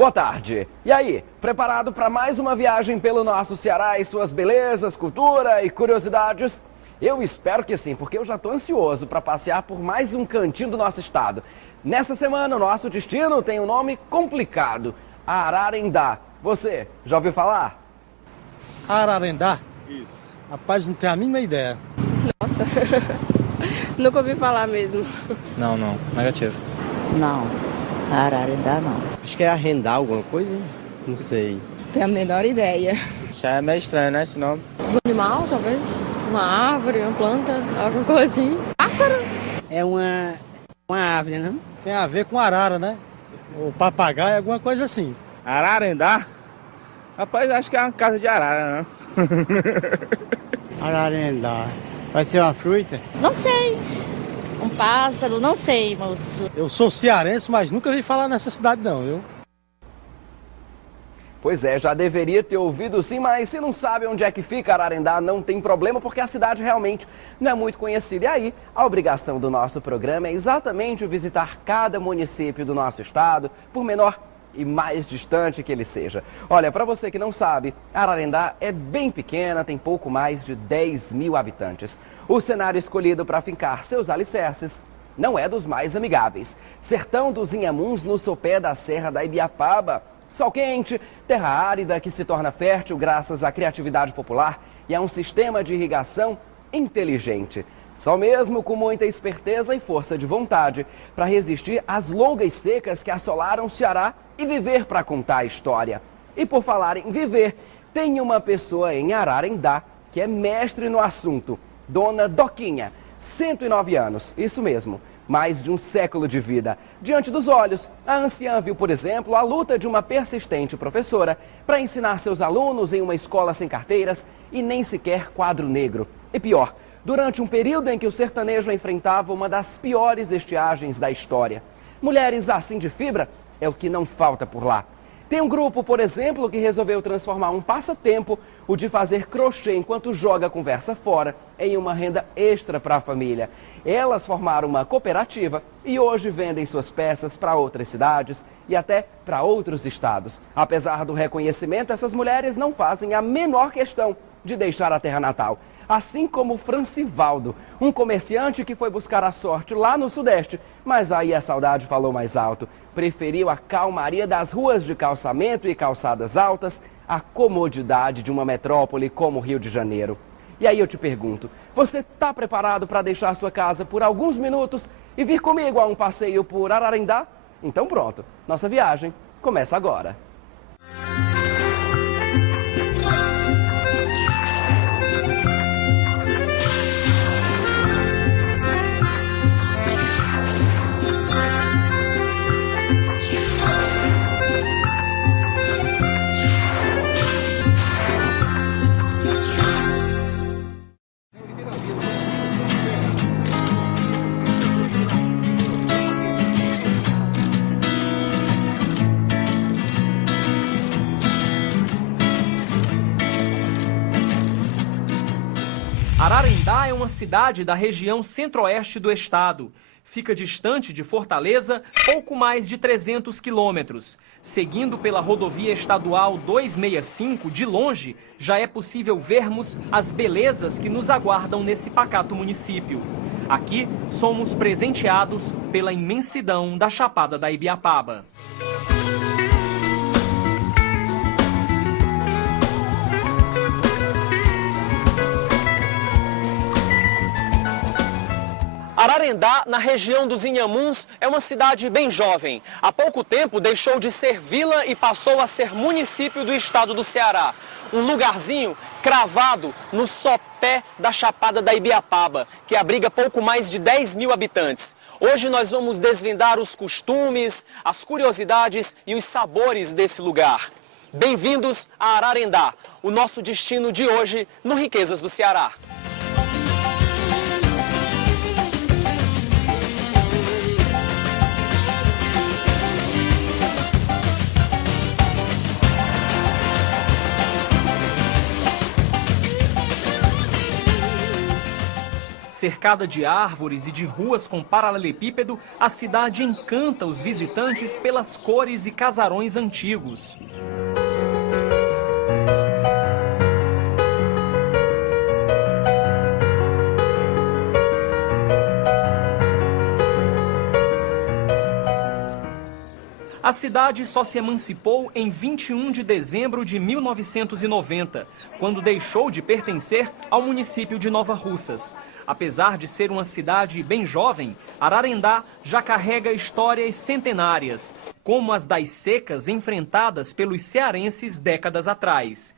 Boa tarde. E aí, preparado para mais uma viagem pelo nosso Ceará e suas belezas, cultura e curiosidades? Eu espero que sim, porque eu já estou ansioso para passear por mais um cantinho do nosso estado. Nessa semana, o nosso destino tem um nome complicado, Ararendá. Você já ouviu falar? Ararendá? Isso. Rapaz, não tenho a mínima ideia. Nossa, nunca ouvi falar mesmo. Não, negativo. Não, Ararendá não. Acho que é arrendar alguma coisa, não sei. Tenho a menor ideia. Já é meio estranho, né, esse nome? Um animal, talvez? Uma árvore, uma planta, alguma coisa assim. Pássaro? É uma árvore, não? Tem a ver com arara, né? O papagaio, alguma coisa assim. Ararendá? Rapaz, acho que é uma casa de arara, né? Ararendá. Vai ser uma fruta? Não sei. Um pássaro, não sei, moço. Eu sou cearense, mas nunca ouvi falar nessa cidade não, viu? Pois é, já deveria ter ouvido sim, mas se não sabe onde é que fica Ararendá, não tem problema, porque a cidade realmente não é muito conhecida. E aí, a obrigação do nosso programa é exatamente visitar cada município do nosso estado, por menor e mais distante que ele seja. Olha, para você que não sabe, Ararendá é bem pequena, tem pouco mais de 10 mil habitantes. O cenário escolhido para fincar seus alicerces não é dos mais amigáveis. Sertão dos Inhamuns, no sopé da Serra da Ibiapaba. Sol quente, terra árida que se torna fértil graças à criatividade popular e a um sistema de irrigação inteligente. Só mesmo com muita esperteza e força de vontade para resistir às longas secas que assolaram o Ceará e viver para contar a história. E por falar em viver, tem uma pessoa em Ararendá que é mestre no assunto, Dona Doquinha, 109 anos, isso mesmo. Mais de um século de vida. Diante dos olhos, a anciã viu, por exemplo, a luta de uma persistente professora para ensinar seus alunos em uma escola sem carteiras e nem sequer quadro negro. E pior, durante um período em que o sertanejo enfrentava uma das piores estiagens da história. Mulheres assim de fibra é o que não falta por lá. Tem um grupo, por exemplo, que resolveu transformar um passatempo, o de fazer crochê enquanto joga a conversa fora, em uma renda extra para a família. Elas formaram uma cooperativa e hoje vendem suas peças para outras cidades e até para outros estados. Apesar do reconhecimento, essas mulheres não fazem a menor questão de deixar a terra natal. Assim como Francivaldo, um comerciante que foi buscar a sorte lá no Sudeste, mas aí a saudade falou mais alto. Preferiu a calmaria das ruas de calçamento e calçadas altas, à comodidade de uma metrópole como o Rio de Janeiro. E aí eu te pergunto, você está preparado para deixar sua casa por alguns minutos e vir comigo a um passeio por Ararendá? Então pronto, nossa viagem começa agora. Ararendá é uma cidade da região centro-oeste do estado. Fica distante de Fortaleza, pouco mais de 300 quilômetros. Seguindo pela rodovia estadual 265, de longe, já é possível vermos as belezas que nos aguardam nesse pacato município. Aqui, somos presenteados pela imensidão da Chapada da Ibiapaba. Ararendá, na região dos Inhamuns, é uma cidade bem jovem. Há pouco tempo deixou de ser vila e passou a ser município do estado do Ceará. Um lugarzinho cravado no sopé da Chapada da Ibiapaba, que abriga pouco mais de 10 mil habitantes. Hoje nós vamos desvendar os costumes, as curiosidades e os sabores desse lugar. Bem-vindos a Ararendá, o nosso destino de hoje no Riquezas do Ceará. Cercada de árvores e de ruas com paralelepípedo, a cidade encanta os visitantes pelas cores e casarões antigos. A cidade só se emancipou em 21 de dezembro de 1990, quando deixou de pertencer ao município de Nova Russas. Apesar de ser uma cidade bem jovem, Ararendá já carrega histórias centenárias, como as das secas enfrentadas pelos cearenses décadas atrás.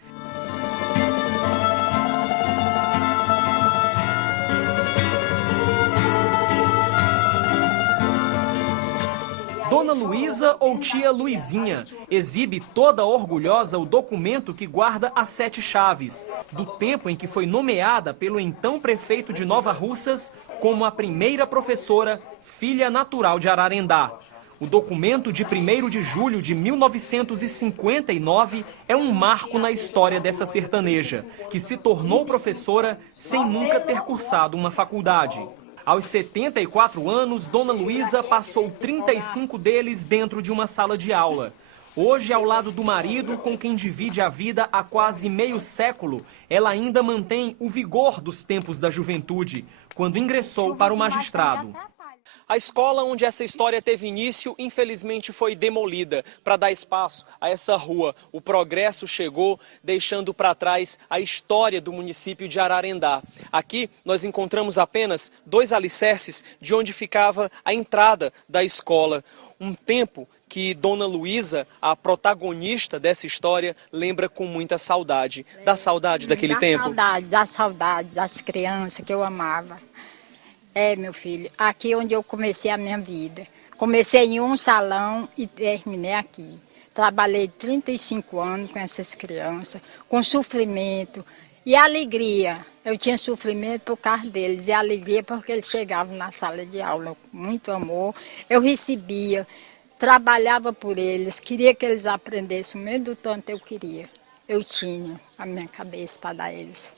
Dona Luísa ou tia Luizinha exibe toda orgulhosa o documento que guarda as 7 chaves, do tempo em que foi nomeada pelo então prefeito de Nova Russas como a primeira professora, filha natural de Ararendá. O documento de 1º de julho de 1959 é um marco na história dessa sertaneja, que se tornou professora sem nunca ter cursado uma faculdade. Aos 74 anos, Dona Luísa passou 35 deles dentro de uma sala de aula. Hoje, ao lado do marido, com quem divide a vida há quase meio século, ela ainda mantém o vigor dos tempos da juventude, quando ingressou para o magistrado. A escola onde essa história teve início, infelizmente, foi demolida para dar espaço a essa rua. O progresso chegou, deixando para trás a história do município de Ararendá. Aqui nós encontramos apenas 2 alicerces de onde ficava a entrada da escola. Um tempo que Dona Luísa, a protagonista dessa história, lembra com muita saudade. Dá saudade daquele tempo? Dá saudade das crianças que eu amava. É, meu filho, aqui onde eu comecei a minha vida. Comecei em um salão e terminei aqui. Trabalhei 35 anos com essas crianças, com sofrimento e alegria. Eu tinha sofrimento por causa deles e alegria porque eles chegavam na sala de aula com muito amor. Eu recebia, trabalhava por eles, queria que eles aprendessem o mesmo do tanto eu queria. Eu tinha a minha cabeça para dar a eles.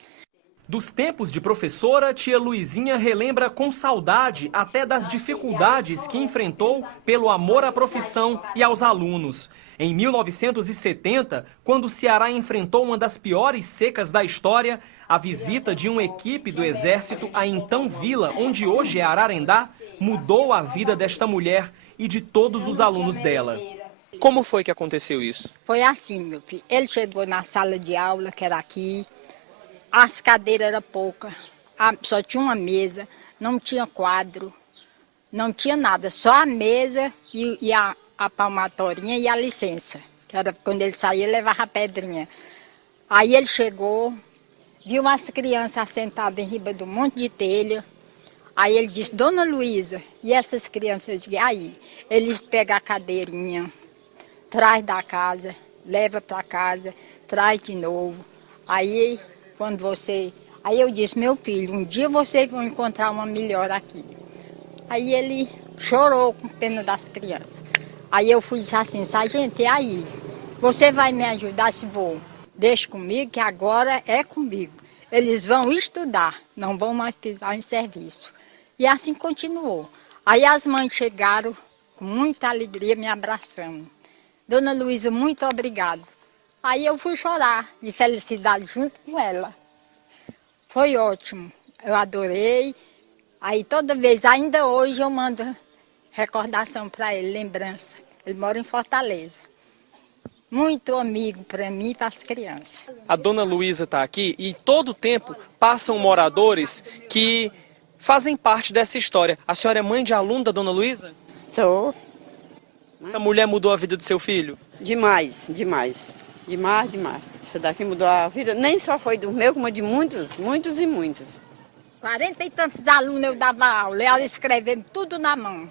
Dos tempos de professora, tia Luizinha relembra com saudade até das dificuldades que enfrentou pelo amor à profissão e aos alunos. Em 1970, quando o Ceará enfrentou uma das piores secas da história, a visita de uma equipe do Exército à então vila, onde hoje é Ararendá, mudou a vida desta mulher e de todos os alunos dela. Como foi que aconteceu isso? Foi assim, meu filho. Ele chegou na sala de aula, que era aqui. As cadeiras eram poucas, só tinha uma mesa, não tinha quadro, não tinha nada, só a mesa e a palmatorinha e a licença, que era quando ele saía, levava a pedrinha. Aí ele chegou, viu umas crianças sentadas em riba do monte de telha, aí ele disse, Dona Luísa, e essas crianças? Eu disse, aí, eles pegam a cadeirinha, traz da casa, leva para casa, traz de novo, aí eu disse, meu filho, um dia vocês vão encontrar uma melhor aqui. Aí ele chorou com pena das crianças. Aí eu fui dizer assim, sargento, e aí? Você vai me ajudar se vou? Deixa comigo, que agora é comigo. Eles vão estudar, não vão mais pisar em serviço. E assim continuou. Aí as mães chegaram com muita alegria me abraçando. Dona Luísa, muito obrigada. Aí eu fui chorar de felicidade junto com ela. Foi ótimo, eu adorei. Aí toda vez, ainda hoje eu mando recordação para ele, lembrança. Ele mora em Fortaleza. Muito amigo para mim e para as crianças. A Dona Luísa está aqui e todo tempo passam moradores que fazem parte dessa história. A senhora é mãe de aluno da Dona Luísa? Sou. Essa mulher mudou a vida do seu filho? Demais, demais. Demais, demais. Isso daqui mudou a vida, nem só foi do meu, como de muitos, muitos e muitos. 40 e tantos alunos eu dava aula, ela escrevendo tudo na mão.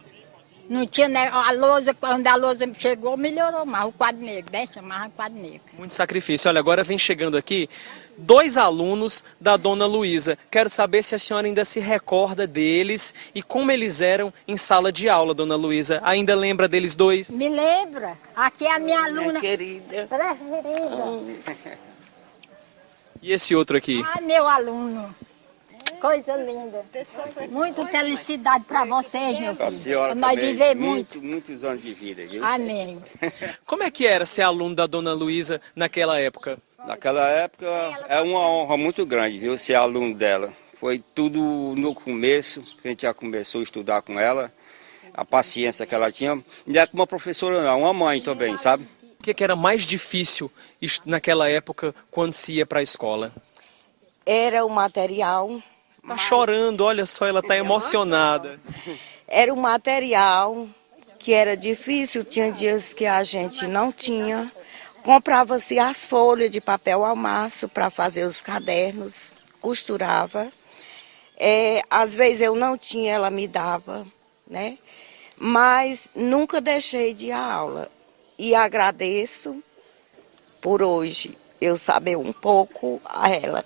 Não tinha, né, a lousa, quando a lousa chegou, melhorou mais, o quadro negro, né? Chamava quadro negro. Muito sacrifício. Olha, agora vem chegando aqui 2 alunos da Dona Luísa. Quero saber se a senhora ainda se recorda deles e como eles eram em sala de aula, Dona Luísa. Ainda lembra deles 2? Me lembra? Aqui é a minha aluna. Minha querida. E esse outro aqui? Ah, meu aluno. coisa linda. Muita felicidade para vocês, meu filho. A senhora nós também, viver muito. Muitos anos de vida, viu? Amém. Como é que era ser aluno da dona Luísa naquela época? Naquela época é uma honra muito grande, viu, ser aluno dela. Foi tudo no começo, que a gente já começou a estudar com ela, a paciência que ela tinha. Não é como uma professora não, uma mãe também, sabe? O que era mais difícil naquela época quando se ia para a escola? Era o material. Tá chorando, olha só, ela tá emocionada. Era o material que era difícil, tinha dias que a gente não tinha. Comprava-se as folhas de papel ao maço para fazer os cadernos, costurava. Às vezes eu não tinha, ela me dava, né? Mas nunca deixei de ir à aula. E agradeço por hoje eu saber um pouco a ela.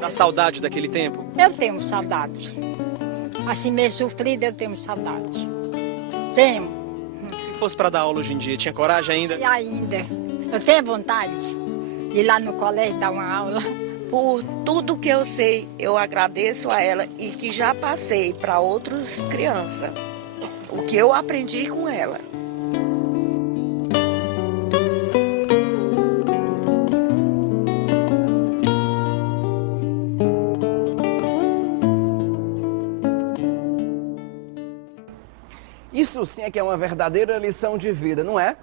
Dá saudade daquele tempo? Eu tenho saudade. Assim meio sofrida, eu tenho saudade. Tenho. Se fosse para dar aula hoje em dia, tinha coragem ainda? E ainda. Eu tenho vontade de ir lá no colégio dar uma aula. Por tudo que eu sei, eu agradeço a ela e que já passei para outras crianças. O que eu aprendi com ela. Isso sim é que é uma verdadeira lição de vida, não é?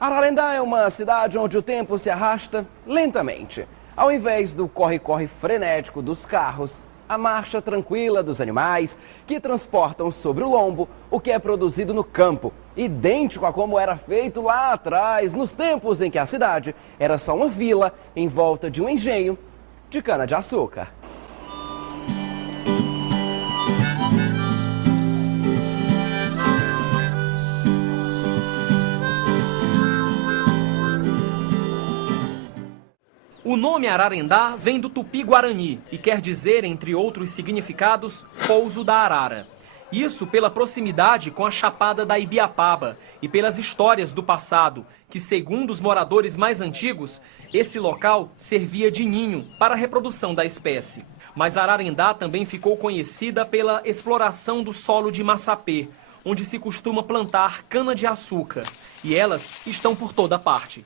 Ararendá é uma cidade onde o tempo se arrasta lentamente. Ao invés do corre-corre frenético dos carros, a marcha tranquila dos animais que transportam sobre o lombo o que é produzido no campo, idêntico a como era feito lá atrás, nos tempos em que a cidade era só uma vila em volta de um engenho de cana-de-açúcar. O nome Ararendá vem do tupi-guarani e quer dizer, entre outros significados, pouso da arara. Isso pela proximidade com a Chapada da Ibiapaba e pelas histórias do passado, que segundo os moradores mais antigos, esse local servia de ninho para a reprodução da espécie. Mas Ararendá também ficou conhecida pela exploração do solo de Massapê, onde se costuma plantar cana-de-açúcar, e elas estão por toda parte.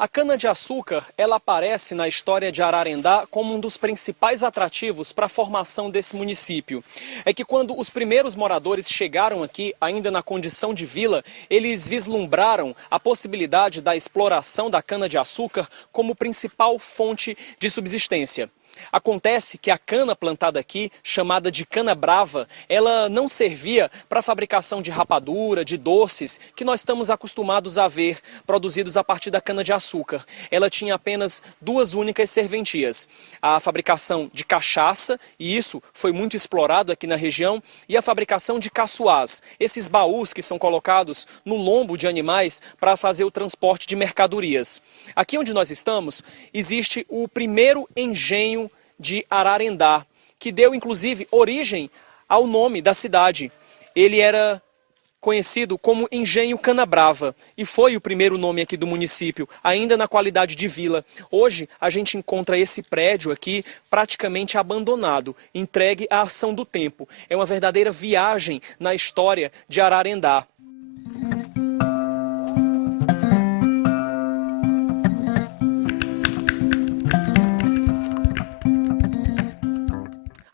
A cana-de-açúcar, ela aparece na história de Ararendá como um dos principais atrativos para a formação desse município. É que quando os primeiros moradores chegaram aqui, ainda na condição de vila, eles vislumbraram a possibilidade da exploração da cana-de-açúcar como principal fonte de subsistência. Acontece que a cana plantada aqui, chamada de cana brava, ela não servia para a fabricação de rapadura, de doces, que nós estamos acostumados a ver produzidos a partir da cana-de-açúcar. Ela tinha apenas duas únicas serventias: a fabricação de cachaça, e isso foi muito explorado aqui na região, e a fabricação de caçoás, esses baús que são colocados no lombo de animais para fazer o transporte de mercadorias. Aqui onde nós estamos, existe o primeiro engenho de Ararendá, que deu inclusive origem ao nome da cidade. Ele era conhecido como Engenho Canabrava e foi o primeiro nome aqui do município, ainda na qualidade de vila. Hoje a gente encontra esse prédio aqui praticamente abandonado, entregue à ação do tempo. É uma verdadeira viagem na história de Ararendá.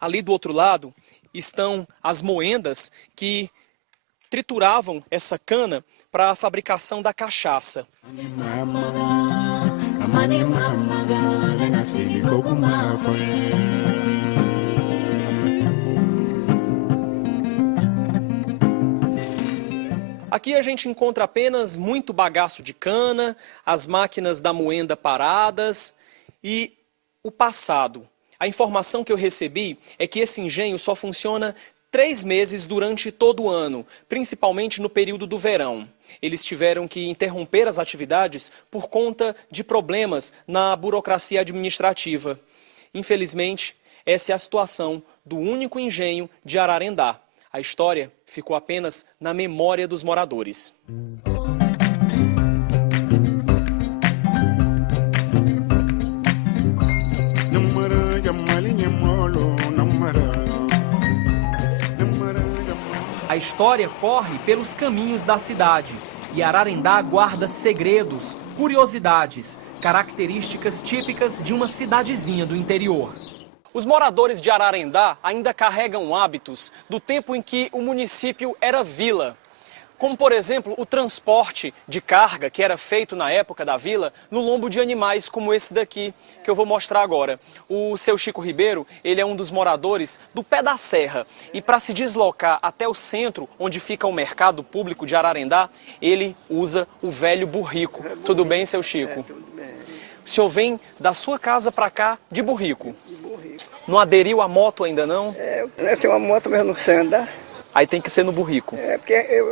Ali do outro lado estão as moendas que trituravam essa cana para a fabricação da cachaça. Aqui a gente encontra apenas muito bagaço de cana, as máquinas da moenda paradas e o passado. A informação que eu recebi é que esse engenho só funciona 3 meses durante todo o ano, principalmente no período do verão. Eles tiveram que interromper as atividades por conta de problemas na burocracia administrativa. Infelizmente, essa é a situação do único engenho de Ararendá. A história ficou apenas na memória dos moradores. A história corre pelos caminhos da cidade e Ararendá guarda segredos, curiosidades, características típicas de uma cidadezinha do interior. Os moradores de Ararendá ainda carregam hábitos do tempo em que o município era vila. Como, por exemplo, o transporte de carga que era feito na época da vila no lombo de animais como esse daqui, que eu vou mostrar agora. O seu Chico Ribeiro, ele é um dos moradores do Pé da Serra. E para se deslocar até o centro, onde fica o mercado público de Ararendá, ele usa o velho burrico. Tudo bem, seu Chico? Tudo bem. O senhor vem da sua casa para cá de burrico? De burrico. Não aderiu à moto ainda não? Eu tenho uma moto, mas eu não sei andar. Aí tem que ser no burrico. Porque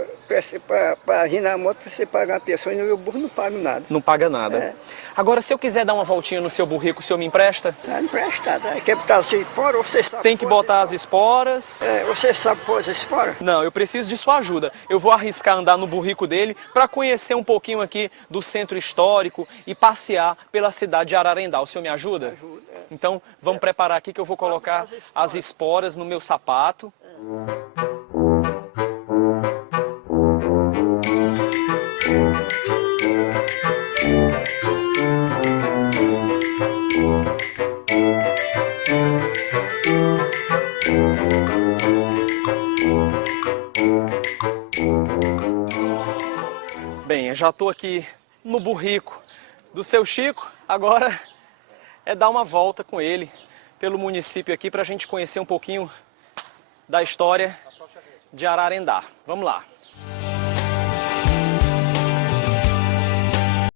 para ir na moto, você paga uma pessoa e o burro não paga nada. Não paga nada. Agora, se eu quiser dar uma voltinha no seu burrico, o senhor me empresta? Emprestado. Quer botar as esporas ou você sabe? Tem que botar as esporas. Você sabe pôr as esporas? Não, eu preciso de sua ajuda. Eu vou arriscar andar no burrico dele para conhecer um pouquinho aqui do centro histórico e passear pela cidade de Ararendá. O senhor me ajuda? Ajuda. Então, vamos preparar aqui que eu vou colocar as esporas no meu sapato. Bem, eu já estou aqui no burrico do seu Chico, agora é dar uma volta com ele pelo município aqui para a gente conhecer um pouquinho da história de Ararendá. Vamos lá.